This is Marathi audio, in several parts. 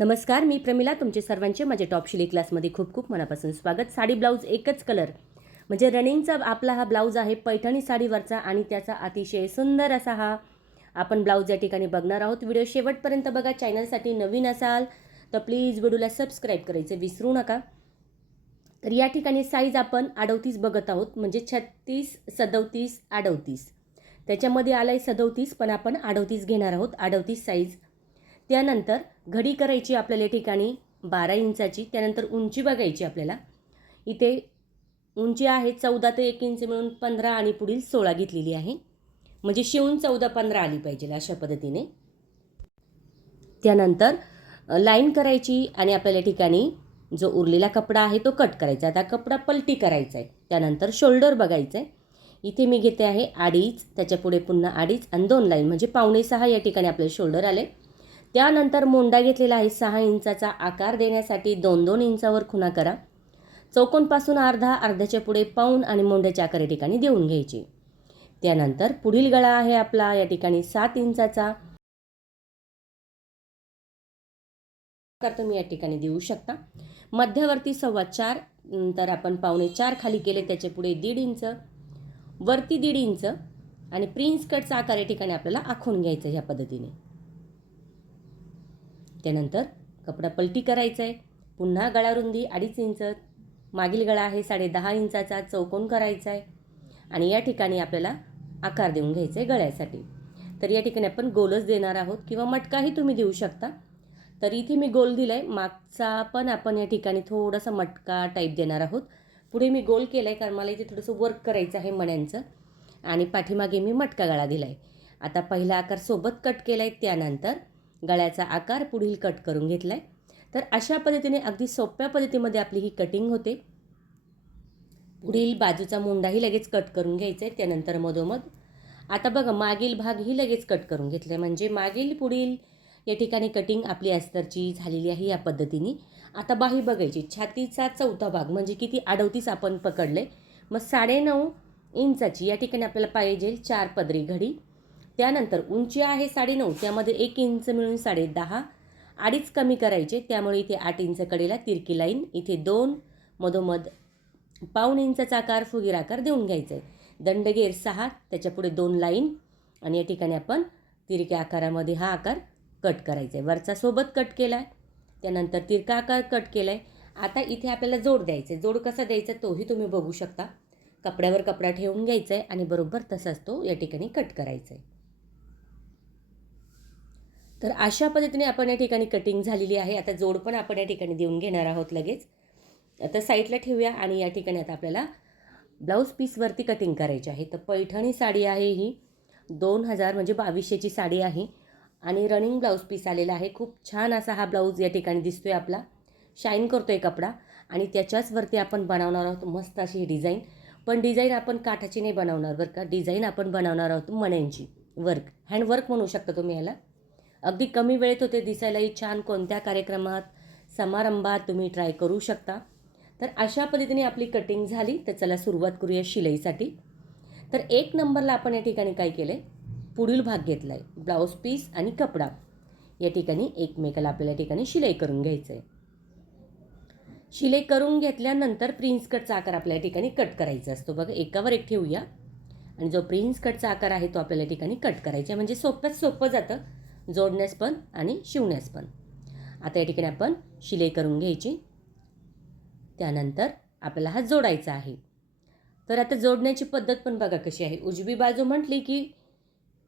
नमस्कार मी प्रमिला तुमचे सर्वांचे माझ्या टॉप शिली क्लासमध्ये खूप खूप मनापासून स्वागत. साडी ब्लाऊज एकच कलर म्हणजे रनिंगचा आपला हा ब्लाऊज आहे पैठणी साडीवरचा आणि त्याचा अतिशय सुंदर असा हा आपण ब्लाऊज या ठिकाणी बघणार आहोत. व्हिडिओ शेवटपर्यंत बघा चॅनलसाठी नवीन असाल तर प्लीज व्हिडिओला सबस्क्राईब करायचे विसरू नका. तर या ठिकाणी साईज आपण अडवतीस बघत आहोत म्हणजे छत्तीस सदोतीस अडवतीस त्याच्यामध्ये आलं आहे सदोतीस पण आपण अडवतीस घेणार आहोत. अडवतीस साईज त्यानंतर घडी करायची आपल्याला या ठिकाणी बारा इंचाची त्यानंतर उंची बघायची आपल्याला. इथे उंची आहे चौदा ते एक इंच मिळून पंधरा आणि पुढील सोळा घेतलेली आहे. म्हणजे शिवून चौदा पंधरा आली पाहिजे अशा पद्धतीने. त्यानंतर लाईन करायची आणि आपल्याला या ठिकाणी जो उरलेला कपडा आहे तो कट करायचा. आता कपडा पलटी करायचा आहे. त्यानंतर शोल्डर बघायचं आहे. इथे मी घेते आहे अडीच त्याच्यापुढे पुन्हा अडीच आणि दोन लाईन. म्हणजे पावणे सहा या ठिकाणी आपले शोल्डर आले. त्यानंतर मोंडा घेतलेला आहे. सहा इंचाचा आकार देण्यासाठी दोन दोन इंचावर खुणा करा. चौकोनपासून अर्धा अर्ध्याच्या पुढे पाऊन आणि मोंड्याच्या आकार या ठिकाणी देऊन घ्यायची. त्यानंतर पुढील गळा आहे आपला. या ठिकाणी सात इंचाचा आकार तुम्ही या ठिकाणी देऊ शकता. मध्यवर्ती सव्वा चार नंतर आपण पावणे चार खाली केले त्याच्या पुढे दीड इंच वरती दीड इंच आणि प्रिन्स कटचा आकार या ठिकाणी आपल्याला आखून घ्यायचा ह्या पद्धतीने. त्यानंतर कपडा पलटी करायचा आहे पुन्हा गळारुंदी अडीच इंच. मागील गळा आहे साडेदहा इंचाचा चौकोन करायचा आहे आणि या ठिकाणी आपल्याला आकार देऊन घ्यायचा आहे गळ्यासाठी. तर या ठिकाणी आपण गोलच देणार आहोत किंवा मटकाही तुम्ही देऊ शकता. तर इथे मी गोल दिला आहे मागचा पण आपण या ठिकाणी थोडासा मटका टाईप देणार आहोत. पुढे मी गोल केला आहे कारण मला इथे थोडंसं वर्क करायचं आहे मण्यांचं. आणि पाठीमागे मी मटका गळा दिला आहे आता पहिला आकार सोबत कट केला आहे त्यानंतर गळ्याचा आकार पुढील कट करून घेतला आहे तर अशा पद्धतीने अगदी सोप्या पद्धतीमध्ये आपली ही कटिंग होते. पुढील बाजूचा मुंडाही लगेच कट करून घ्यायचा आहे त्यानंतर मधोमध. आता बघा मागील भागही लगेच कट करून घेतला आहे म्हणजे मागील पुढील या ठिकाणी कटिंग आपली अस्तरची झालेली आहे या पद्धतीने. आता बाही बघायची. छातीचा चौथा भाग म्हणजे किती? अडवतीस आपण पकडले मग साडेनऊ इंचाची या ठिकाणी आपल्याला पाहिजे चार पदरी घडी. त्यानंतर उंची आहे साडेनऊ त्यामध्ये एक इंच मिळून साडे दहा अडीच कमी करायचे त्यामुळे इथे आठ इंच कडेला तिरकी लाईन. इथे दोन मधोमध पाऊण इंचाचा आकार फुगीर आकार देऊन घ्यायचा. आहे दंडगेर सहा त्याच्यापुढे दोन लाईन. आणि या ठिकाणी आपण तिरक्या आकारामध्ये हा आकार कट करायचा आहे. वरचा सोबत कट केला आहे त्यानंतर तिरका आकार कट केला आहे आता इथे आपल्याला जोड द्यायचा आहे जोड कसा द्यायचा तोही तुम्ही बघू शकता. कपड्यावर कपडा ठेवून घ्यायचा आहे आणि बरोबर तसाच तो या ठिकाणी कट करायचा आहे तर अशा पद्धतीने आपण या ठिकाणी कटिंग झालेली आहे. आता जोड पण आपण या ठिकाणी देऊन घेणार आहोत लगेच. आता साईडला ठेवूया आणि या ठिकाणी आता आपल्याला ब्लाऊज पीसवरती कटिंग करायची आहे. तर पैठणी साडी आहे ही. दोन हजार म्हणजे बावीसशेची साडी आहे. आणि रनिंग ब्लाऊज पीस आलेला आहे. खूप छान असा हा ब्लाऊज या ठिकाणी दिसतो आहे आपला. शाईन करतो आहे कपडा. आणि त्याच्याचवरती आपण बनवणार आहोत मस्त अशी ही डिझाईन पण डिझाईन आपण काठाची नाही बनवणार बरं का. डिझाईन आपण बनवणार आहोत मण्यांची. वर्क हँडवर्क म्हणू शकता तुम्ही याला. अगदी कमी वेळेत होते दिसायलाही छान कोणत्या कार्यक्रमात समारंभात तुम्ही ट्राय करू शकता. तर अशा पद्धतीने आपली कटिंग झाली. तर चला सुरुवात करूया शिलाईसाठी. तर एक नंबरला आपण या ठिकाणी काय केलं आहे पुढील भाग घेतला आहे ब्लाऊज पीस आणि कपडा. या ठिकाणी एकमेकाला आपल्याला या ठिकाणी शिलाई करून घ्यायचं आहे शिलाई करून घेतल्यानंतर प्रिन्स कटचा आकार आपल्या या ठिकाणी कट करायचा असतो. बघा एकावर एक ठेवूया. आणि जो प्रिन्स कटचा आकार आहे तो आपल्याला ठिकाणी कट करायचा आहे. म्हणजे सोप्यात सोपं जातं. जोडण्यास पण आणि शिवण्यास पण. आता या ठिकाणी आपण शिलाई करून घ्यायची. त्यानंतर आपल्याला हा जोडायचा आहे. तर आता जोडण्याची पद्धत पण बघा कशी आहे. उजवी बाजू म्हटली की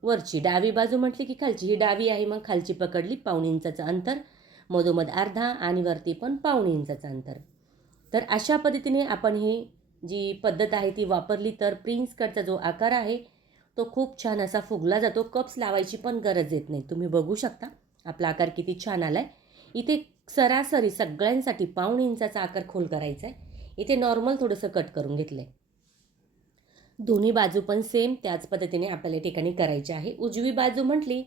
वरची डावी बाजू म्हटली की खालची. ही डावी आहे मग खालची पकडली पाऊण इंचाचं अंतर. मधोमध अर्धा आणि वरती पण पाऊण इंचाचं अंतर. तर अशा पद्धतीने आपण ही जी पद्धत आहे ती वापरली तर प्रिन्स कटचा जो आकार आहे तो खूप छान असा फुगला जातो. कप्स लावायची पण गरज येत नाही. तुम्ही बघू शकता. आपला आकार किती छान आला आहे इथे सरासरी सगळ्यांसाठी पाऊण इंचाचा आकार खोल करायचा आहे. इथे नॉर्मल थोडंसं कट करून घेतलं आहे दोन्ही बाजू पण सेम त्याच पद्धतीने आपल्याला या ठिकाणी करायची आहे. उजवी बाजू म्हटली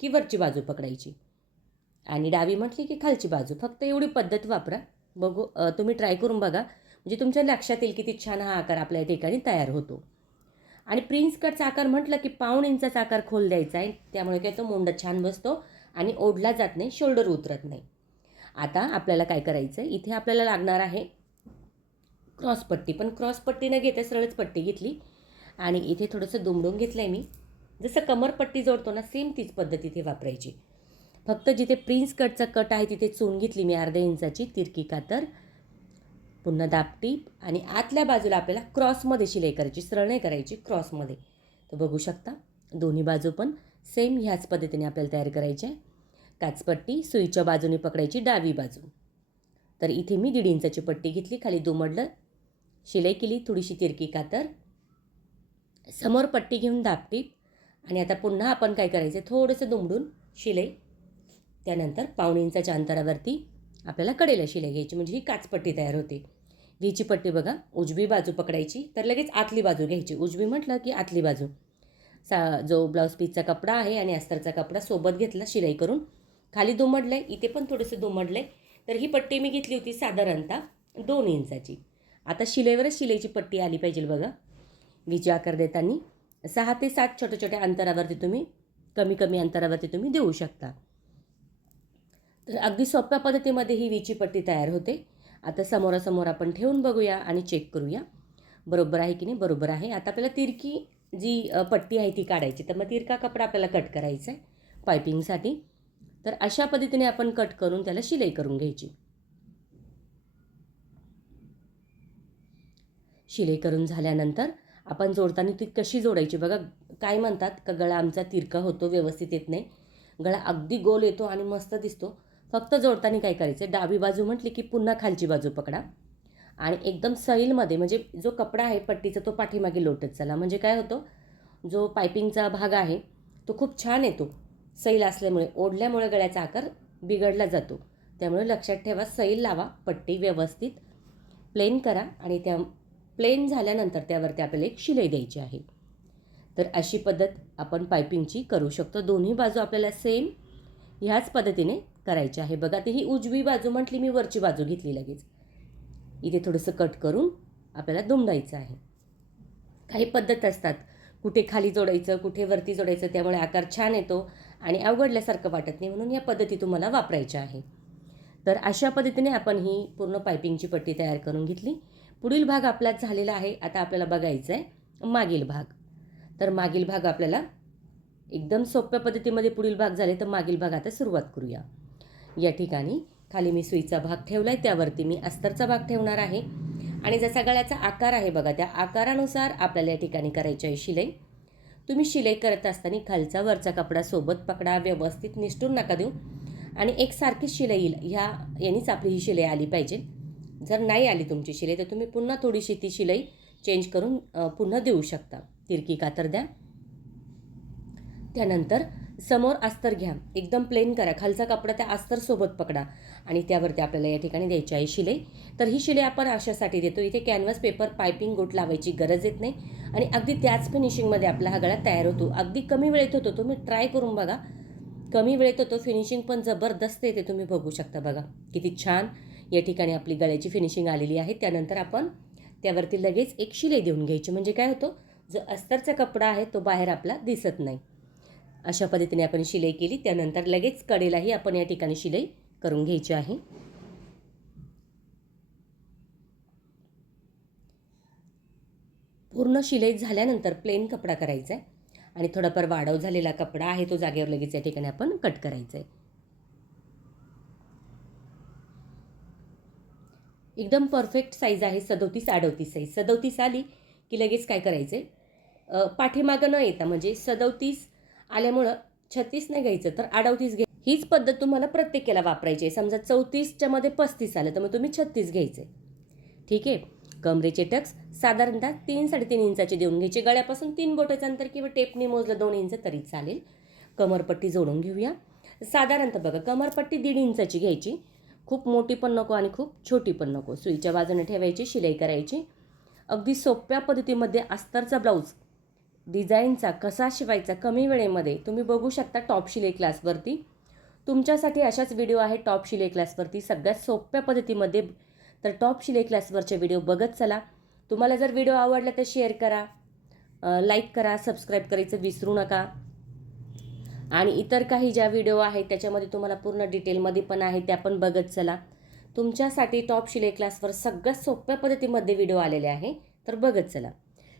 की वरची बाजू पकडायची. आणि डावी म्हटली की खालची बाजू. फक्त एवढी पद्धत वापरा. बघू तुम्ही ट्राय करून बघा. म्हणजे तुमच्या लक्षात येईल किती छान हा आकार आपल्या या ठिकाणी तयार होतो. आणि प्रिन्स कटचा आकार म्हटलं की पाऊण इंचाचा आकार खोल द्यायचा आहे. त्यामुळे काय तो मोंडा छान बसतो आणि ओढला जात नाही शोल्डर उतरत नाही. आता आपल्याला काय करायचं आहे इथे आपल्याला लागणार आहे क्रॉसपट्टी पण क्रॉसपट्टी न घेता सरळच पट्टी घेतली. आणि इथे थोडंसं दुमडून घेतलं आहे मी. जसं कमरपट्टी जोडतो ना सेम तीच पद्धत इथे वापरायची. फक्त जिथे प्रिन्स कटचा कट आहे तिथे चून घेतली मी अर्ध्या इंचाची तिरकी कातर. पुन्हा दापटीप आणि आतल्या बाजूला आपल्याला क्रॉसमध्ये शिलाई करायची सरळ नाही करायची क्रॉसमध्ये. तर बघू शकता दोन्ही बाजू पण सेम ह्याच पद्धतीने आपल्याला तयार करायची आहे. काचपट्टी सुईच्या बाजूने पकडायची डावी बाजू. तर इथे मी दीड इंचाची पट्टी घेतली खाली दुमडलं शिलाई केली थोडीशी तिरकी कातर. समोर पट्टी घेऊन दापटीप आणि आता पुन्हा आपण काय करायचं थोडंसं दुमडून शिलाई. त्यानंतर पाऊण इंचाच्या अंतरावरती आपल्याला कडेला शिलाई घ्यायची म्हणजे ही काचपट्टी तयार होते. व्हीची पट्टी बघा. उजवी बाजू पकडायची तर लगेच आतली बाजू घ्यायची. उजवी म्हटलं की आतली बाजू. सा जो ब्लाऊज पीसचा कपडा आहे आणि अस्तरचा कपडा सोबत घेतला शिलाई करून. खाली दुमडलं आहे इथे पण थोडंसं दुमडलं आहे तर ही पट्टी मी घेतली होती साधारणतः दोन इंचाची. आता शिलाईवरच शिलाईची पट्टी आली पाहिजे बघा. विजी आकार देताना सहा ते सात छोट्या छोट्या अंतरावरती तुम्ही कमी कमी अंतरावरती तुम्ही देऊ शकता. तर अगदी सोप्या पद्धतीमध्ये ही विची पट्टी तयार होते. आता समोरासमोर आपण ठेवून बघूया आणि चेक करूया. बरोबर आहे की नाही? बरोबर आहे. आता आपल्याला तिरकी जी पट्टी आहे ती काढायची. तर मग तिरका कपडा आपल्याला कट करायचा आहे पायपिंगसाठी तर अशा पद्धतीने आपण कट करून त्याला शिलाई करून घ्यायची. शिलाई करून झाल्यानंतर आपण जोडताना ती कशी जोडायची? बघा काय म्हणतात? का गळा आमचा तिरका होतो व्यवस्थित येत नाही. गळा अगदी गोल येतो आणि मस्त दिसतो. फक्त जोडताना काय करायचं? डावी बाजू म्हटली की पुन्हा खालची बाजू पकडा. आणि एकदम सैलमध्ये म्हणजे जो कपडा आहे पट्टीचा तो पाठीमागे लोटत चला. म्हणजे काय होतं? जो पायपिंगचा भाग आहे तो खूप छान येतो. सैल असल्यामुळे ओढल्यामुळे गळ्याचा आकार बिघडला जातो. त्यामुळे लक्षात ठेवा सैल लावा पट्टी व्यवस्थित प्लेन करा आणि त्या प्लेन झाल्यानंतर त्यावरती आपल्याला एक शिलाई द्यायची आहे. तर अशी पद्धत आपण पायपिंगची करू शकतो. दोन्ही बाजू आपल्याला सेम ह्याच पद्धतीने करायची आहे. बघा ती ही उजवी बाजू म्हटली मी वरची बाजू घेतली लगेच. इथे थोडंसं कट करून आपल्याला दुमडायचं आहे. काही पद्धत असतात. कुठे खाली जोडायचं कुठे वरती जोडायचं त्यामुळे आकार छान येतो आणि अवघडल्यासारखं वाटत नाही म्हणून या पद्धती तुम्हाला वापरायच्या आहे. तर अशा पद्धतीने आपण ही पूर्ण पायपिंगची पट्टी तयार करून घेतली. पुढील भाग आपला झालेला आहे. आता आपल्याला बघायचं आहे मागील भाग. तर मागील भाग आपल्याला एकदम सोप्या पद्धतीमध्ये पुढील भाग झाले तर मागील भाग आता सुरुवात करूया. या ठिकाणी. खाली मी सुईचा भाग ठेवला आहे त्यावरती मी अस्तरचा भाग ठेवणार आहे. आणि जसा गळ्याचा आकार आहे बघा त्या आकारानुसार आपल्याला या ठिकाणी करायची आहे शिलाई. तुम्ही शिलाई करत असताना खालचा वरचा कपडा सोबत पकडा व्यवस्थित निष्ठून नका देऊ. आणि एकसारखीच शिलाई येईल ह्या यांनीच आपली ही शिलाई आली पाहिजे. जर नाही आली तुमची शिलाई तर तुम्ही पुन्हा थोडीशी ती शिलाई चेंज करून पुन्हा देऊ शकता. तिरकी कातर द्या त्यानंतर समोर अस्तर घ्या. एकदम प्लेन करा. खालचा कपडा त्या अस्तरसोबत पकडा. आणि त्यावरती आपल्याला या ठिकाणी द्यायची आहे शिलाई. तर ही शिलाई आपण अशासाठी देतो. इथे कॅनव्हास पेपर पायपिंग गोट लावायची गरज येत नाही. आणि अगदी त्याच फिनिशिंगमध्ये आपला हा गळा तयार होतो. अगदी कमी वेळेत होतो. तुम्ही ट्राय करून बघा. कमी वेळेत होतो. फिनिशिंग पण जबरदस्त येते. तुम्ही बघू शकता बघा. किती छान या ठिकाणी आपली गळ्याची फिनिशिंग आलेली आहे. त्यानंतर आपण त्यावरती लगेच एक शिलाई देऊन घ्यायची. म्हणजे काय होतं? जो अस्तरचा कपडा आहे तो बाहेर आपला दिसत नाही. अशा पद्धतीने आपण शिलाई केली. त्यानंतर लगेच कडेलाही आपण या ठिकाणी शिलाई करून घ्यायची आहे. पूर्ण शिलाई झाल्यानंतर प्लेन कपडा करायचा आहे. आणि थोडाफार वाढव झालेला कपडा आहे तो जागेवर लगेच या ठिकाणी आपण कट करायचा आहे. एकदम परफेक्ट साईज आहे सदोतीस अडवतीस साईज सदोतीस आली की लगेच काय करायचं आहे पाठीमागं न येता म्हणजे सदोतीस आल्यामुळं छत्तीस नाही घ्यायचं तर अडवतीस घे. हीच पद्धत तुम्हाला प्रत्येकाला वापरायची आहे. समजा चौतीसच्या मध्ये पस्तीस आलं तर मग तुम्ही छत्तीस घ्यायचे. ठीक आहे? कमरेचे टक्स साधारणतः तीन साडेतीन इंचाचे देऊन घ्यायचे. गळ्यापासून तीन बोटाचं अंतर किंवा टेपने मोजलं दोन इंच तरी चालेल. कमरपट्टी जोडून घेऊया. साधारणतः बघा कमरपट्टी दीड इंचाची घ्यायची. खूप मोठी पण नको आणि खूप छोटी पण नको. सुईच्या बाजूने ठेवायची शिलाई करायची. अगदी सोप्या पद्धतीमध्ये अस्तरचा ब्लाऊज डिझाईनचा कसा शिवायचा कमी वेळेमध्ये तुम्ही बघू शकता टॉप शिले क्लासवरती. तुमच्यासाठी अशाच व्हिडिओ आहे टॉप शिले क्लासवरती सगळ्यात सोप्या पद्धतीमध्ये. तर टॉप शिले क्लासवरचे व्हिडिओ बघत चला. तुम्हाला जर व्हिडिओ आवडला तर शेअर करा लाईक करा सबस्क्राईब करायचं विसरू नका. आणि इतर काही ज्या व्हिडिओ आहेत त्याच्यामध्ये तुम्हाला पूर्ण डिटेलमध्ये पण आहे त्या पण बघत चला. तुमच्यासाठी टॉप शिले क्लासवर सगळ्यात सोप्या पद्धतीमध्ये व्हिडिओ आलेले आहे तर बघत चला.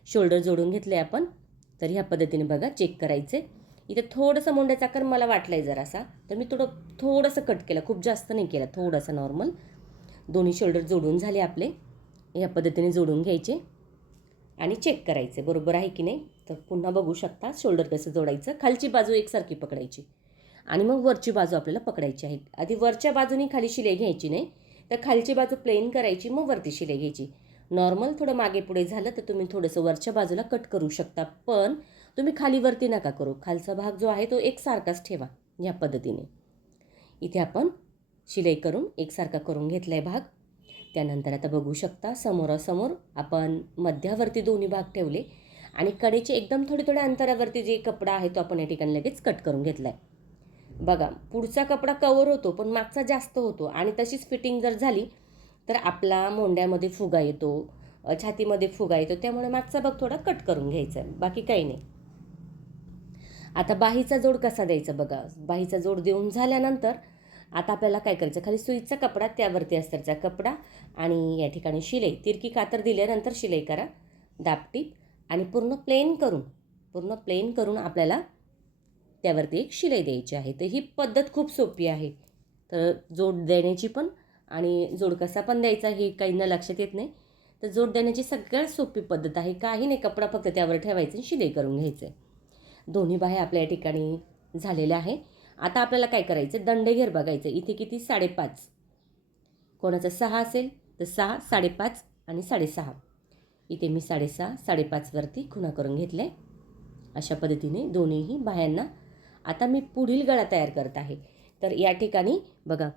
शोल्डर जोडून घेतले आपण. तर ह्या पद्धतीने बघा चेक करायचे. इथे थोडंसं मुंड्याचा आकार मला वाटला आहे जरासा. तर मी थोडं थोडंसं कट केलं. खूप जास्त नाही केलं थोडंसं नॉर्मल दोन्ही शोल्डर जोडून झाले आपले. या पद्धतीने जोडून घ्यायचे. आणि चेक करायचे. बरोबर आहे की नाही? तर पुन्हा बघू शकता शोल्डर कसं जोडायचं. खालची बाजू एकसारखी पकडायची. आणि मग वरची बाजू आपल्याला पकडायची आहे. आधी वरच्या बाजूनी खाली शिलाई घ्यायची नाही. तर खालची बाजू प्लेन करायची मग वरती शिलाई घ्यायची. नॉर्मल थोडं मागे पुढे झालं तर तुम्ही थोडंसं वरच्या बाजूला कट करू शकता. पण तुम्ही खालीवरती नका करू. खालचा भाग जो आहे तो एकसारखाच ठेवा या पद्धतीने. इथे आपण शिलाई करून एकसारखा करून घेतला आहे भाग. त्यानंतर आता बघू शकता समोरासमोर आपण मध्यावरती दोन्ही भाग ठेवले आणि कडेचे एकदम थोडे थोड्या अंतरावरती जे कपडा आहे तो आपण या ठिकाणी लगेच कट करून घेतला आहे बघा पुढचा कपडा कवर होतो पण मागचा जास्त होतो आणि तशीच फिटिंग जर झाली तर आपला मोंड्यामध्ये फुगा येतो छातीमध्ये फुगा येतो त्यामुळे मागचा भाग थोडा कट करून घ्यायचा आहे बाकी काही नाही. आता बाहीचा जोड कसा द्यायचा बघा बाहीचा जोड देऊन झाल्यानंतर आता आपल्याला काय करायचं खाली सुईचा कपडा त्यावरती अस्तरचा कपडा आणि या ठिकाणी शिलाई तिरकी कातर दिल्यानंतर शिलाई करा दापटीप आणि पूर्ण प्लेन करून पूर्ण प्लेन करून आपल्याला त्यावरती एक शिलाई द्यायची आहे. तर ही पद्धत खूप सोपी आहे. तर जोड देण्याची पण आणि जोड कसा पण द्यायचा हे काहींना लक्षात येत नाही. तर जोड देण्याची सगळ्यात सोपी पद्धत आहे. काही नाही कपडा फक्त त्यावर ठेवायचं आणि शिलाई करून घ्यायचं. आहे दोन्ही बाह्या आपल्या या ठिकाणी झालेल्या आहे. आता आपल्याला काय करायचं? दंडेघेर बघायचं. इथे किती? साडेपाच. कोणाचं सहा असेल तर सहा साडेपाच आणि साडेसहा. इथे मी साडेसहा साडेपाचवरती खुणा करून घेतले. अशा पद्धतीने दोन्हीही बाह्यांना. आता मी पुढील गळा तयार करत आहे. तर या ठिकाणी बघा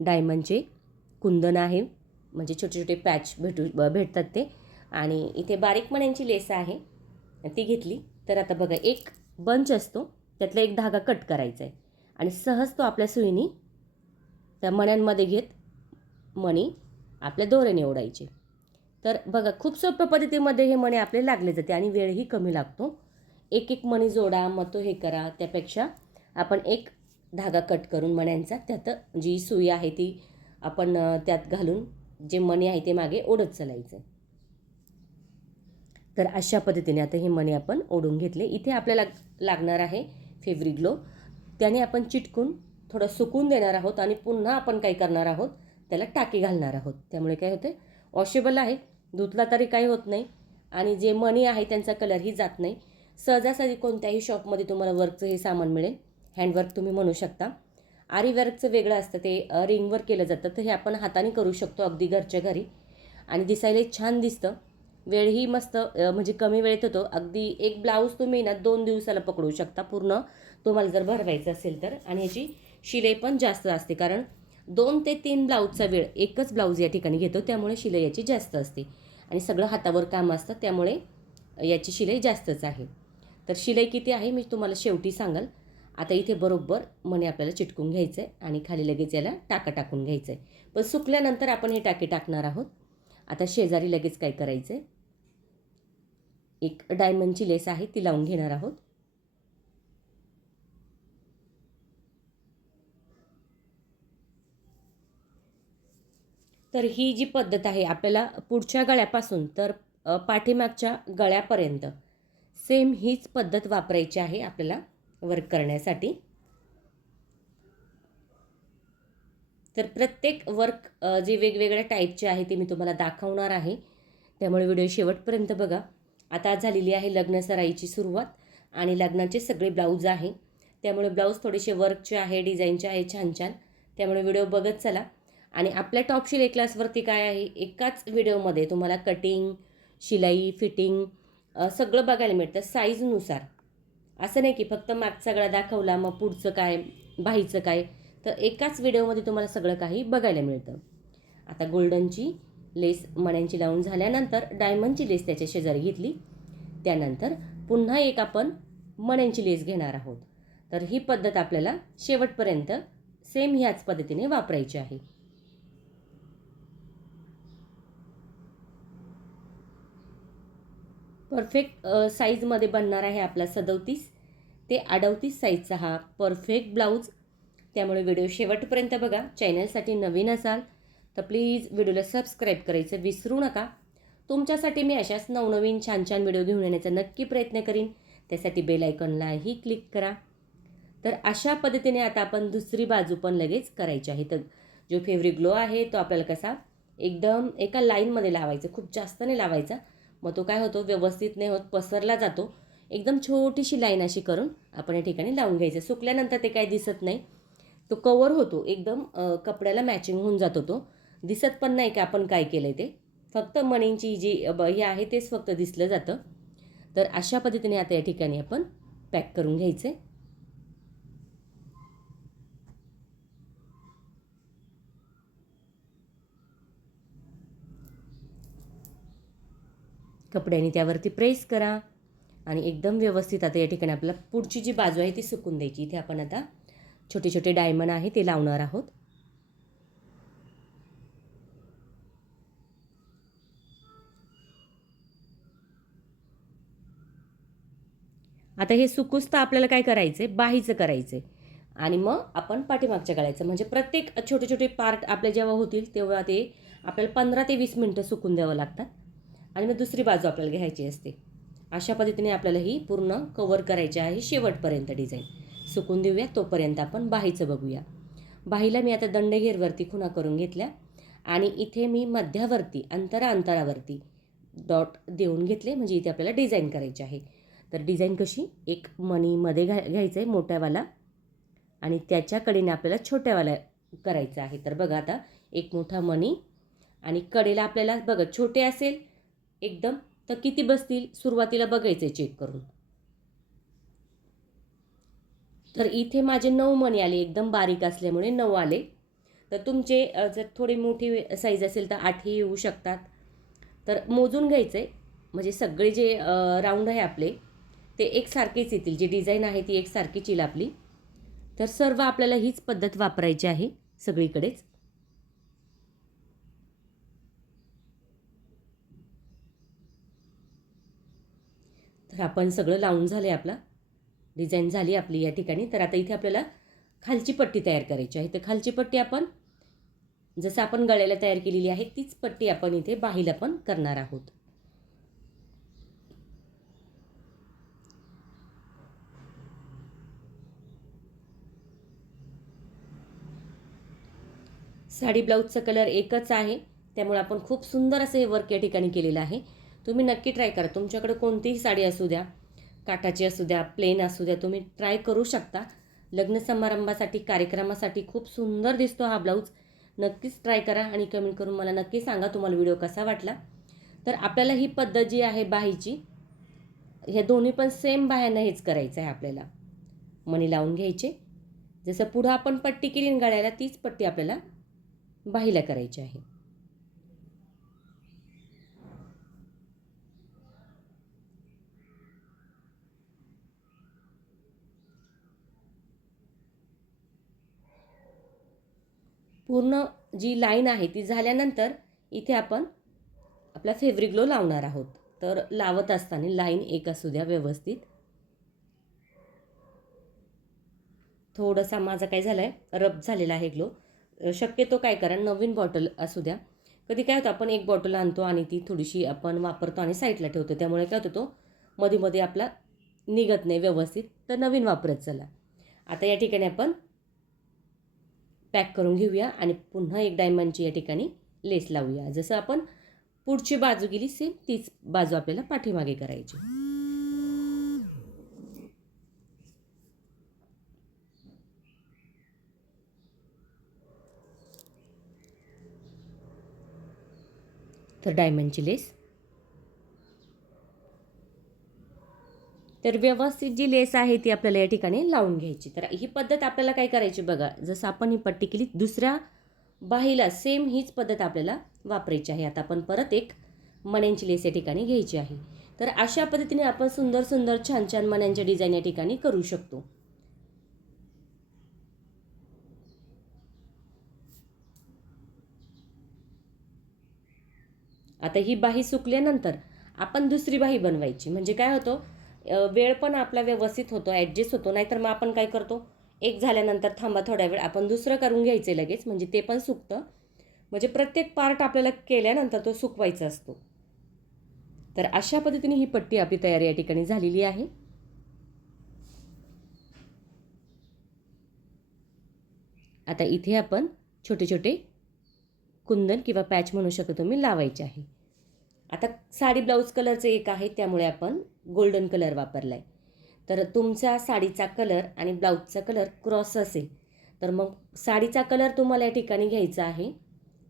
डायमंडचे कुंदन आहे. म्हणजे छोटे छोटे पॅच भेटू ब- भेटतात ते. आणि इथे बारीक मण्यांची लेस आहे. ती घेतली. तर आता बघा एक बंच असतो. त्यातला एक धागा कट करायचा आहे. आणि सहज तो आपल्या सुईनी त्या मण्यांमध्ये घेत मणी आपल्या दोऱ्याने ओढायचे. तर बघा खूप सोप्या पद्धतीमध्ये हे मणी आपले लागले जाते आणि वेळही कमी लागतो. एक एक मणी जोडा मग तो हे करा. त्यापेक्षा आपण एक धागा कट करून मण्यांचा त्यात जी सुई आहे ती आपण त्यात घालून जे मणी आहे ते मागे ओढत चालायचं. तर अशा पद्धतीने आता हे मणी आपण ओढून घेतले. इथे आपल्याला लागणार आहे फेब्रिग्लो. त्याने आपण चिटकून थोडं सुकून देणार आहोत आणि पुन्हा आपण काय करणार आहोत त्याला टाके घालणार आहोत. त्यामुळे काय होते वॉशेबल आहे धुतला तरी काही होत नाही आणि जे मणी आहे त्यांचा कलरही जात नाही. सहजासहजी कोणत्याही शॉपमध्ये तुम्हाला वर्कचं हे सामान मिळेल. हँडवर्क तुम्ही म्हणू शकता. आरीवर्कचं वेगळं असतं ते रिंगवर केलं जातं तर हे आपण हाताने करू शकतो अगदी घरच्या घरी. आणि दिसायला छान दिसतं. वेळही मस्त म्हणजे कमी वेळेत होतो. अगदी एक ब्लाऊज तुम्ही ना दोन दिवसाला पकडू शकता. पूर्ण तुम्हाला जर भरवायचं असेल तर. आणि याची शिलाई पण जास्त असते कारण दोन ते तीन ब्लाऊजचा वेळ एकच ब्लाऊज या ठिकाणी घेतो त्यामुळे शिलाई याची जास्त असते. आणि सगळं हातावर काम असतं त्यामुळे याची शिलाई जास्तच आहे. तर शिलाई किती आहे मी तुम्हाला शेवटी सांगाल. आता इथे बरोबर मणी आपल्याला चिटकून घ्यायचं आहे आणि खाली लगेच याला टाका टाकून घ्यायचं आहे पण सुकल्यानंतर आपण हे टाके टाकणार आहोत. आता शेजारी लगेच काय करायचं आहे एक डायमंडची लेस आहे ती लावून घेणार आहोत. तर ही जी पद्धत आहे आपल्याला पुढच्या गळ्यापासून तर पाठीमागच्या गळ्यापर्यंत सेम हीच पद्धत वापरायची आहे आपल्याला. वर्क करण्यासाठी. तर प्रत्येक वर्क जे वेगवेगळ्या टाईपचे आहे ते मी तुम्हाला दाखवणार आहे. त्यामुळे व्हिडिओ शेवटपर्यंत बघा. आता झालेली आहे लग्न सराईची सुरुवात आणि लग्नाचे सगळे ब्लाऊज आहे. त्यामुळे ब्लाऊज थोडेसे वर्कचे आहे डिझाईनचे आहे छान छान. त्यामुळे व्हिडिओ बघत चला. आणि आपल्या टॉप शिलाई क्लासवरती काय आहे? एकाच व्हिडिओमध्ये तुम्हाला कटिंग शिलाई फिटिंग सगळं बघायला मिळतं साईजनुसार असं नाही की फक्त मागचा गळा दाखवला मग पुढचं काय बाहीचं काय. तर एकाच व्हिडिओमध्ये तुम्हाला सगळं काही बघायला मिळतं. आता गोल्डनची लेस मण्यांची लावून झाल्यानंतर डायमंडची लेस त्याच्या शेजारी घेतली. त्यानंतर पुन्हा एक आपण मण्यांची लेस घेणार आहोत. तर ही पद्धत आपल्याला शेवटपर्यंत सेम ह्याच पद्धतीने वापरायची आहे. परफेक्ट साईजमध्ये बनणार आहे आपला सदोतीस. ते अडवतीस साईजचा हा परफेक्ट ब्लाऊज त्यामुळे व्हिडिओ शेवटपर्यंत बघा. चॅनलसाठी नवीन असाल तर प्लीज व्हिडिओला सबस्क्राईब करायचं विसरू नका. तुमच्यासाठी मी अशाच नवनवीन छान छान व्हिडिओ घेऊन येण्याचा नक्की प्रयत्न करीन. त्यासाठी बेल आयकॉनलाही क्लिक करा. तर अशा पद्धतीने आता आपण दुसरी बाजू पण लगेच करायची आहे. तर जो फेवरी ग्लो आहे तो आपल्याला कसा एकदम एका लाईनमध्ये लावायचा खूप जास्त नाही लावायचा. मग तो काय होतो व्यवस्थित नाही होत पसरला जातो. एकदम छोटीशी लाईन अशी करून आपण या ठिकाणी लावून घ्यायचं. सुकल्यानंतर ते काय दिसत नाही. तो कवर होतो एकदम कपड्याला मॅचिंग होऊन जातो तो. दिसत पण नाही की आपण काय केलं आहे ते. फक्त मणींची जी ब- हे आहे तेच फक्त दिसलं जातं. तर अशा पद्धतीने आता या ठिकाणी आपण पॅक करून घ्यायचं आहे कपड्याने त्यावरती प्रेस करा. आणि एकदम व्यवस्थित आता या ठिकाणी आपल्याला पुढची जी बाजू आहे ती सुकून द्यायची. इथे आपण आता छोटे छोटे डायमंड आहे ते लावणार आहोत. आता हे सुकूस तर आपल्याला काय करायचं आहे बाहीचं करायचं आहे आणि मग आपण पाठीमागच्या काढायचं म्हणजे प्रत्येक छोटे छोटे पार्ट आपले जेव्हा होतील तेव्हा ते आपल्याला पंधरा ते वीस मिनटं सुकून द्यावं लागतात. आणि मग दुसरी बाजू आपल्याला घ्यायची असते. अशा पद्धतीने आपल्याला ही पूर्ण कवर करायची आहे शेवटपर्यंत डिझाईन सुकून देऊया तोपर्यंत आपण बाहीचं बघूया. बाहीला मी आता दंडघेरवरती खुणा करून घेतल्या आणि इथे मी मध्यावरती अंतरा अंतरावरती डॉट देऊन घेतले म्हणजे इथे आपल्याला डिझाईन करायची आहे. तर डिझाईन कशी? एक मणीमध्ये घ्या घ्यायचं आहे मोठ्यावाला आणि त्याच्या कडेने आपल्याला छोट्यावाला करायचं आहे. तर बघा आता एक मोठा मणी आणि कडेला आपल्याला बघा छोटे असेल एकदम तर किती बसतील? सुरुवातीला बघायचं आहे चेक करून. तर इथे माझे नऊ मणी आले एकदम बारीक असल्यामुळे नऊ आले. तर तुमचे जर थोडी मोठी साईज असेल तर आठही येऊ शकतात. तर मोजून घ्यायचं आहे म्हणजे सगळे जे राऊंड आहे आपले ते एकसारखेच येतील. जी डिझाईन आहे ती एकसारखीच येईल आपली. तर सर्व आपल्याला हीच पद्धत वापरायची आहे सगळीकडेच. आपण सगळं लावून झालं आहे आपला. डिझाईन झाली आपली या ठिकाणी. तर आता इथे आपल्याला खालची पट्टी तयार करायची आहे. तर खालची पट्टी आपण जसं आपण गळ्याला तयार केलेली आहे तीच पट्टी आपण इथे बाहीला पण करणार आहोत. साडी ब्लाऊजचा कलर एकच आहे. त्यामुळे आपण खूप सुंदर असं हे वर्क या ठिकाणी केलेलं आहे. तुम्ही नक्की ट्राय करा. तुमच्याकडे कोणतीही साडी असू द्या काठाची असू द्या प्लेन असू द्या तुम्ही ट्राय करू शकता. लग्न समारंभासाठी कार्यक्रमासाठी खूप सुंदर दिसतो हा ब्लाऊज नक्कीच ट्राय करा आणि कमेंट करून मला नक्की सांगा तुम्हाला व्हिडिओ कसा वाटला. तर आपल्याला ही पद्धत जी आहे बाहीची ह्या दोन्ही पण सेम बाह्यांना हेच करायचं आहे आपल्याला. मणी लावून घ्यायचे. जसं पुढं आपण पट्टी केली गळ्याला तीच पट्टी आपल्याला बाहीला करायची आहे. पूर्ण जी लाईन आहे ती झाल्यानंतर इथे आपण आपला फेवरी ग्लो लावणार आहोत. तर लावत असताना लाईन एक असू द्या व्यवस्थित. थोडासा माझा काय झाला आहे रब झालेला आहे ग्लो. शक्यतो काय करा नवीन बॉटल असू द्या. कधी काय होतं आपण एक बॉटल आणतो आणि ती थोडीशी आपण वापरतो आणि साईडला ठेवतो. त्यामुळे काय होतं तो मध्ये मध्ये आपला निघत नाही व्यवस्थित. तर नवीन वापरत चला. आता या ठिकाणी आपण पॅक करून घेऊया आणि पुन्हा एक डायमंडची या ठिकाणी लेस लावूया. जसं आपण पुढची बाजू गेली सेम तीच बाजू आपल्याला पाठीमागे करायची. तर डायमंडची लेस तर व्यवस्थित जी लेस आहे ती आपल्याला या ठिकाणी लावून घ्यायची. तर ही पद्धत आपल्याला काय करायची बघा जसं आपण ही पट्टी केली दुसऱ्या बाहीला सेम हीच पद्धत आपल्याला वापरायची आहे. आता आपण परत एक मण्यांची लेस या ठिकाणी घ्यायची आहे. तर अशा पद्धतीने आपण सुंदर सुंदर छान छान मण्यांच्या डिझाईन या ठिकाणी करू शकतो. आता ही बाही सुकल्यानंतर आपण दुसरी बाही बनवायची. म्हणजे काय होतं? वेळ पण आपला व्यवस्थित होतो ॲडजस्ट होतो नाहीतर मग आपण काय करतो? एक झाल्यानंतर थांबा थोड्या वेळ आपण दुसरं करून घ्यायचे लगेच म्हणजे ते पण सुकतं. म्हणजे प्रत्येक पार्ट आपल्याला केल्यानंतर तो सुकवायचा असतो. तर अशा पद्धतीने ही पट्टी आपली तयारी या ठिकाणी झालेली आहे. आता इथे आपण छोटे छोटे कुंदन किंवा पॅच म्हणू शकतो तुम्ही लावायचे आहे. आता साडी ब्लाऊज कलरचं एक आहे त्यामुळे आपण गोल्डन कलर वापरला आहे तर तुमचा साडीचा कलर आणि ब्लाऊजचा कलर क्रॉस असेल तर मग साडीचा कलर तुम्हाला या ठिकाणी घ्यायचा आहे.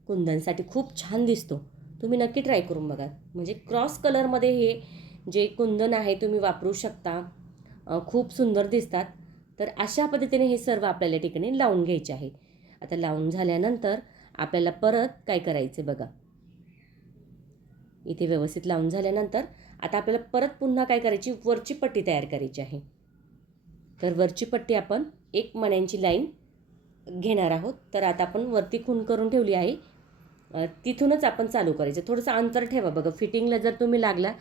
कुंदनसाठी खूप छान दिसतो. तुम्ही नक्की ट्राय करून बघा. म्हणजे क्रॉस कलरमध्ये हे जे कुंदन आहे तुम्ही वापरू शकता. खूप सुंदर दिसतात. तर अशा पद्धतीने हे सर्व आपल्याला या ठिकाणी लावून घ्यायचे आहे. आता लावून झाल्यानंतर आपल्याला परत काय करायचे बघा. इथे व्यवस्थित लावून झाल्यानंतर आता आपल्याला परत पुन्हा काय करायची? वरची पट्टी तयार करायची आहे. तर वरची पट्टी आपण एक मण्यांची लाईन घेणार आहोत. तर आता आपण वरती खून करून ठेवली आहे. तिथूनच आपण चालू करायचं. थोडंसं अंतर ठेवा. बघा फिटिंगला जर तुम्ही लागला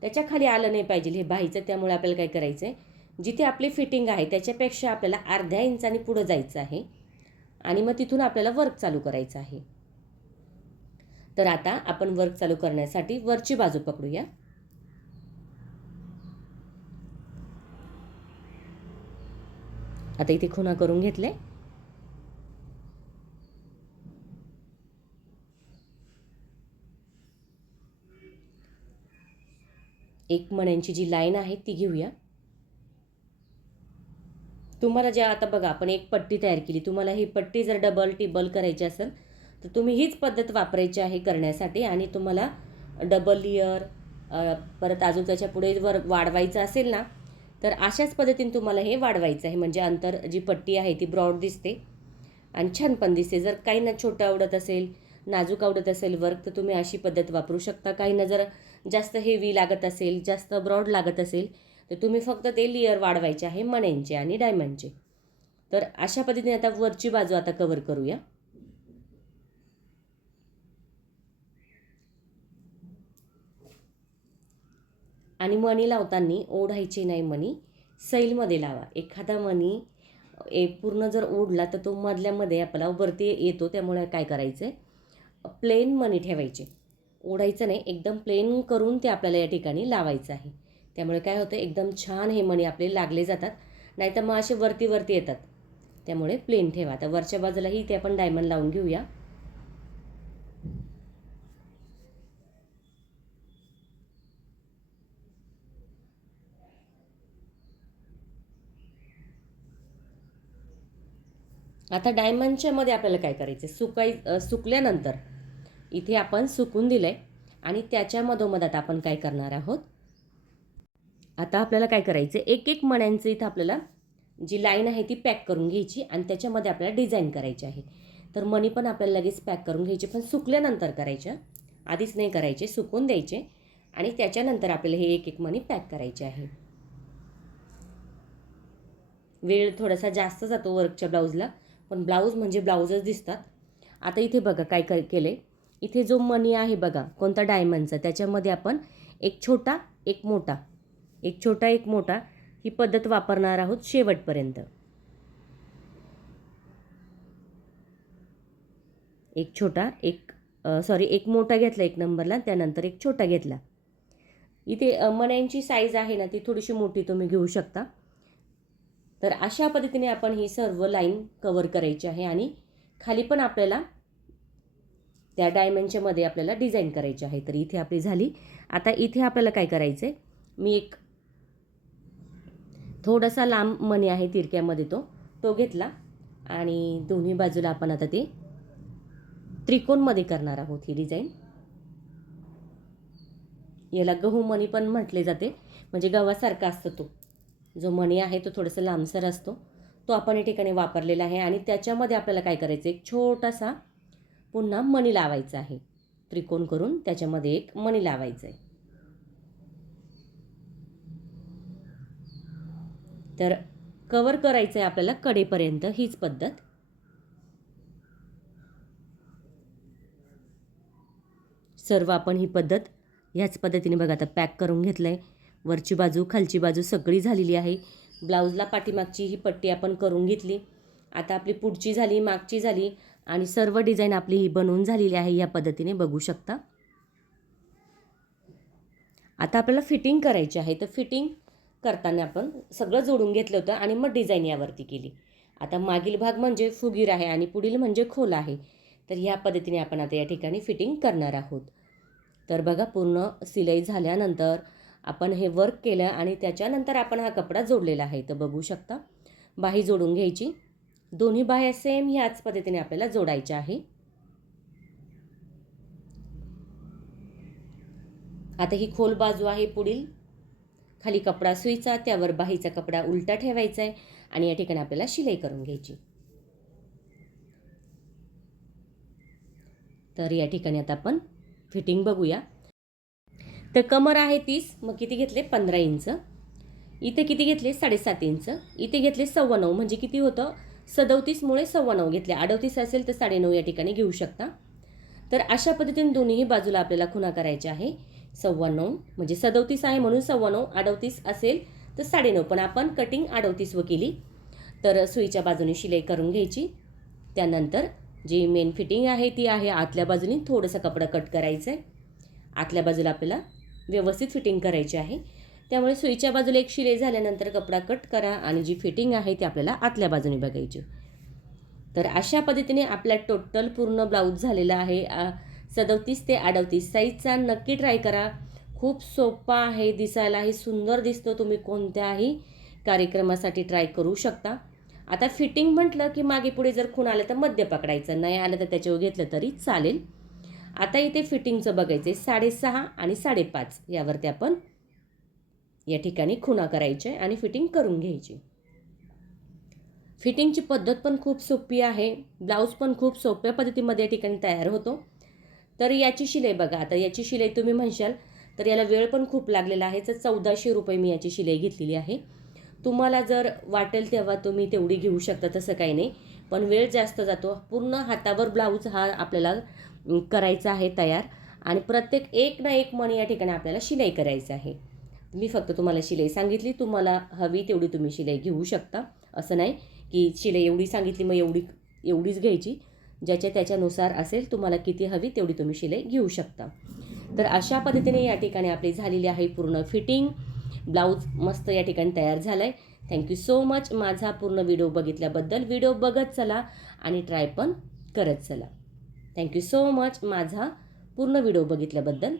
त्याच्याखाली आलं नाही पाहिजे हे बाहीचं त्यामुळे आपल्याला काय करायचं आहे जिथे आपली फिटिंग आहे त्याच्यापेक्षा आपल्याला अर्ध्या इंचाने पुढं जायचं आहे. आणि मग तिथून आपल्याला वर्क चालू करायचं आहे. तर आता आपण वर्क चालू करण्यासाठी वरची बाजू पकडूया. आता इथे खुणा करून घेतले. एक मण्यांची जी लाईन आहे ती घेऊया. तुम्हाला ज्या आता बघा आपण एक पट्टी तयार केली. तुम्हाला ही पट्टी जर डबल टिबल करायची असेल तर तुम्ही हीच पद्धत वापरायची आहे करण्यासाठी आणि तुम्हाला डबल लेअर परत अजून त्याच्या पुढे वर वाढवायचं असेल ना तर अशाच पद्धतीने तुम्हाला हे वाढवायचं आहे. म्हणजे अंतर जी पट्टी आहे ती ब्रॉड दिसते. आणि छान पण दिसते. जर काहींना छोटं आवडत असेल नाजूक आवडत असेल वर्क तर तुम्ही अशी पद्धत वापरू शकता. काहींना जर जास्त हेवी लागत असेल जास्त ब्रॉड लागत असेल तर तुम्ही फक्त ते लेयर वाढवायचे आहे मण्यांचे आणि डायमंडचे तर अशा पद्धतीने आता वरची बाजू आता कवर करूया. आणि मणी लावताना ओढायचे नाही मणी सैलमध्ये लावा. एखादा मणी एक पूर्ण जर ओढला तर तो मधल्यामध्ये आपला वरती येतो त्यामुळे काय करायचं आहे प्लेन मणी ठेवायचे. ओढायचं नाही एकदम प्लेन करून ते आपल्याला या ठिकाणी लावायचं आहे. त्यामुळे काय होतं एकदम छान हे मणी आपले लागले जातात नाहीतर मग असे वरती वरती येतात. त्यामुळे प्लेन ठेवा. आता वरच्या बाजूलाही ते आपण डायमंड लावून घेऊया. आता डायमंडच्यामध्ये आपल्याला काय करायचं सुकाय सुकल्यानंतर इथे आपण सुकून दिलं आहे आणि त्याच्यामधोमध आता आपण काय करणार आहोत? आता आपल्याला काय करायचं एक एक मण्यांचं इथं आपल्याला जी लाईन आहे ती पॅक करून घ्यायची आणि त्याच्यामध्ये आपल्याला डिझाईन करायची आहे. तर मणी पण आपल्याला लगेच पॅक करून घ्यायचे पण सुकल्यानंतर करायच्या आधीच नाही करायचे सुकून द्यायचे आणि त्याच्यानंतर आपल्याला हे एक एक मणी पॅक करायचे आहे. वेळ थोडासा जास्त जातो वर्कच्या ब्लाऊजला पण ब्लाऊज म्हणजे ब्लाऊजच दिसतात. आता इथे बघा काय काय केलं आहे इथे जो मनी आहे बघा कोणता डायमंडचा त्याच्यामध्ये आपण एक छोटा एक मोठा. एक छोटा एक मोठा ही पद्धत वापरणार आहोत शेवटपर्यंत. एक छोटा एक सॉरी एक मोठा घेतला एक नंबरला त्यानंतर एक छोटा घेतला. इथे मण्यांची साईज आहे ना ती थोडीशी मोठी तुम्ही घेऊ शकता. तर अशा पद्धतीने आपण ही सर्व लाईन कवर करायची आहे आणि खाली पण आपल्याला त्या डायमंडच्यामध्ये आपल्याला डिझाईन करायची आहे. तर इथे आपली झाली. आता इथे आपल्याला काय करायचं आहे मी एक थोडासा लांब मणी आहे तिरक्यामध्ये तो. तो घेतला. आणि दोन्ही बाजूला आपण आता ते त्रिकोणमध्ये करणार आहोत ही डिझाईन याला गहू मणी पण म्हटले जाते. म्हणजे गव्हासारखा असतो तो. जो मणी आहे तो थोडासा लांबसर असतो तो आपण या ठिकाणी वापरलेला आहे आणि त्याच्यामध्ये आपल्याला काय करायचं एक छोटासा पुन्हा मणी लावायचा आहे. त्रिकोण करून त्याच्यामध्ये एक मणी लावायचं आहे तर कवर करायचं आहे आपल्याला कडेपर्यंत हीच पद्धत. सर्व आपण ही पद्धत ह्याच पद्धतीने बघा आता पॅक करून घेतलं आहे वरची बाजू खालची बाजू सगळी झालेली आहे. ब्लाऊजला पाठीमागची ही पट्टी आपण करून घेतली. आता आपली पुढची झाली मागची झाली आणि सर्व डिझाईन आपली ही बनवून झालेली आहे या पद्धतीने बघू शकता. आता आपल्याला फिटिंग करायची आहे. तर फिटिंग करताना आपण सगळं जोडून घेतलं होतं आणि मग डिझाईन यावरती केली. आता मागील भाग म्हणजे फुगीर आहे आणि पुढील म्हणजे खोल आहे. तर ह्या पद्धतीने आपण आता या ठिकाणी फिटिंग करणार आहोत. तर बघा पूर्ण सिलाई झाल्यानंतर आपण हे वर्क केलं आणि त्याच्यानंतर आपण हा कपडा जोडलेला आहे. तर बघू शकता बाही जोडून घ्यायची. दोन्ही बाह्या सेम ह्याच पद्धतीने आपल्याला जोडायच्या आहे. आता ही खोल बाजू आहे पुढील. खाली कपडा सुईचा त्यावर बाहीचा कपडा उलटा ठेवायचा आहे आणि या ठिकाणी आपल्याला शिलाई करून घ्यायची. तर या ठिकाणी आता आपण फिटिंग बघूया. तर कमर आहे तीस मग किती घेतले? पंधरा इंच. इथे किती घेतले? साडेसात इंच. इथे घेतले सव्वा नऊ म्हणजे किती होतं? सदोतीसमुळे सव्वा नऊ घेतले. अडतीस असेल तर साडेनऊ या ठिकाणी घेऊ शकता. तर अशा पद्धतीने दोन्हीही बाजूला आपल्याला खुणा करायच्या आहे. सव्वा नऊ म्हणजे सदोतीस आहे म्हणून सव्वा नऊ अडतीस असेल तर साडेनऊ. पण आपण कटिंग अडतीस व केली. तर सुईच्या बाजूने शिलाई करून घ्यायची. त्यानंतर जी मेन फिटिंग आहे ती आहे आतल्या बाजूने थोडंसं कपडा कट करायचं आहे आतल्या बाजूला आपल्याला व्यवस्थित फिटिंग करायची आहे. त्यामुळे सुईच्या बाजूला एक शिले झाल्यानंतर कपडा कट करा आणि जी फिटिंग आहे ती आपल्याला आतल्या बाजूने बघायची. तर अशा पद्धतीने आपला टोटल पूर्ण ब्लाऊज झालेला आहे. सदतीस ते अडतीस साईजचा नक्की ट्राय करा. खूप सोपा आहे दिसायलाही सुंदर दिसतो तुम्ही कोणत्याही कार्यक्रमासाठी ट्राय करू शकता. आता फिटिंग म्हटलं की मागे पुढे जर खूण आलं तर मध्य पकडायचं नाही आलं तर त्याच्यावर घेतलं तरी चालेल. आता इथे फिटिंगचं बघायचं आहे साडेसहा आणि साडेपाच यावरती आपण या ठिकाणी खुणा करायचे आणि फिटिंग करून घ्यायची. फिटिंगची पद्धत पण खूप सोपी आहे ब्लाऊज पण खूप सोप्या पद्धतीमध्ये या ठिकाणी तयार होतो. तर याची शिलाई बघा आता याची शिलाई तुम्ही म्हणशाल तर याला वेळ पण खूप लागलेला आहे तर चौदाशे रुपये मी याची शिलाई घेतलेली आहे. तुम्हाला जर वाटेल तेव्हा तुम्ही तेवढी घेऊ शकता तसं काही नाही. पण वेळ जास्त जातो पूर्ण हातावर ब्लाऊज हा आपल्याला करायचं आहे तयार. आणि प्रत्येक एक ना एक मणी या ठिकाणी आपल्याला शिलाई करायचं आहे. मी फक्त तुम्हाला शिलाई सांगितली. तुम्हाला हवी तेवढी तुम्ही शिलाई घेऊ शकता. असं नाही की शिलाई एवढी सांगितली मग एवढी एवढीच घ्यायची. ज्याच्या त्याच्यानुसार असेल तुम्हाला किती हवी तेवढी तुम्ही शिलाई घेऊ शकता. तर अशा पद्धतीने या ठिकाणी आपली झालेली आहे पूर्ण फिटिंग. ब्लाऊज मस्त या ठिकाणी तयार झाला आहे थँक्यू सो मच माझा पूर्ण व्हिडिओ बघितल्याबद्दल व्हिडिओ बघत चला आणि ट्राय पण करत चला. थँक्यू सो मच माझा पूर्ण व्हिडिओ बघितल्याबद्दल